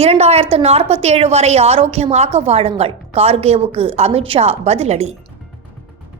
2047 வரை ஆரோக்கியமாக வாழுங்கள். கார்கேவுக்கு அமித்ஷா பதிலடி.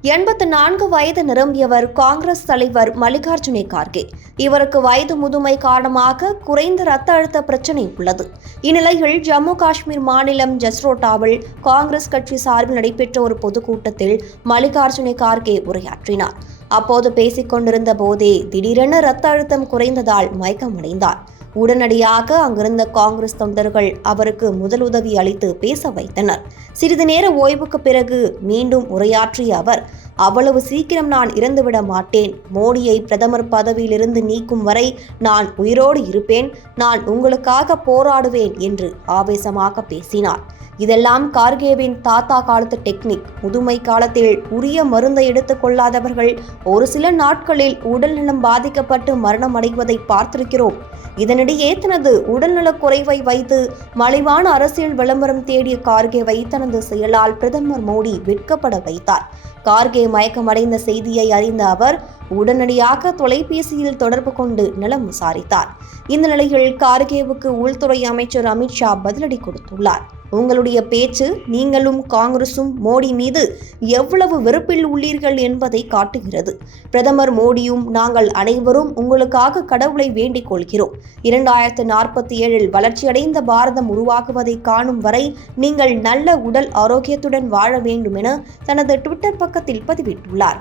84 வயது நிரம்பியவர் காங்கிரஸ் தலைவர் மல்லிகார்ஜுன கார்கே. இவருக்கு வயது முதுமை காரணமாக குறைந்த இரத்த அழுத்த பிரச்சினை உள்ளது. இந்நிலையில் ஜம்மு காஷ்மீர் மாநிலம் ஜஸ்ரோட்டாவில் காங்கிரஸ் கட்சி சார்பில் நடைபெற்ற ஒரு பொதுக்கூட்டத்தில் மல்லிகார்ஜுன கார்கே உரையாற்றினார். அப்போது பேசிக் கொண்டிருந்த போதே திடீரென இரத்த அழுத்தம் குறைந்ததால் மயக்கமடைந்தார். உடனடியாக அங்கிருந்த காங்கிரஸ் தொண்டர்கள் அவருக்கு முதலுதவி அளித்து பேச வைத்தனர். சிறிது நேர ஓய்வுக்கு பிறகு மீண்டும் உரையாற்றிய அவர், அவ்வளவு சீக்கிரம் நான் இறந்துவிட மாட்டேன். மோடியை பிரதமர் பதவியிலிருந்து நீக்கும் வரை நான் உயிரோடு இருப்பேன். நான் உங்களுக்காக போராடுவேன் என்று ஆவேசமாக பேசினார். இதெல்லாம் கார்கேவின் தாத்தா காலத்து டெக்னிக். முதுமை காலத்தில் உரிய மருந்தை எடுத்துக் கொள்ளாதவர்கள் ஒரு சில நாட்களில் உடல்நலம் பாதிக்கப்பட்டு மரணம் அடைவதை பார்த்திருக்கிறோம். இதனிடையே தனது உடல்நலக் குறைவை வைத்து மலிவான அரசியல் விளம்பரம் தேடிய கார்கேவை தனது செயலால் பிரதமர் மோடி வெட்கப்பட வைத்தார். கார்கே மயக்கமடைந்த செய்தியை அறிந்த அவர் உடனடியாக தொலைபேசியில் தொடர்பு கொண்டு நலம் விசாரித்தார். இந்த நிலையில் கார்கேவுக்கு உள்துறை அமைச்சர் அமித்ஷா பதிலடி கொடுத்துள்ளார். உங்களுடைய பேச்சு நீங்களும் காங்கிரசும் மோடி மீது எவ்வளவு வெறுப்பில் உள்ளீர்கள் என்பதை காட்டுகிறது. பிரதமர் மோடியும் நாங்கள் அனைவரும் உங்களுக்காக கடவுளை வேண்டிக் கொள்கிறோம். 2047 வளர்ச்சியடைந்த பாரதம் உருவாகுவதை காணும் வரை நீங்கள் நல்ல உடல் ஆரோக்கியத்துடன் வாழ வேண்டும் என தனது ட்விட்டர் பக்கத்தில் பதிவிட்டுள்ளார்.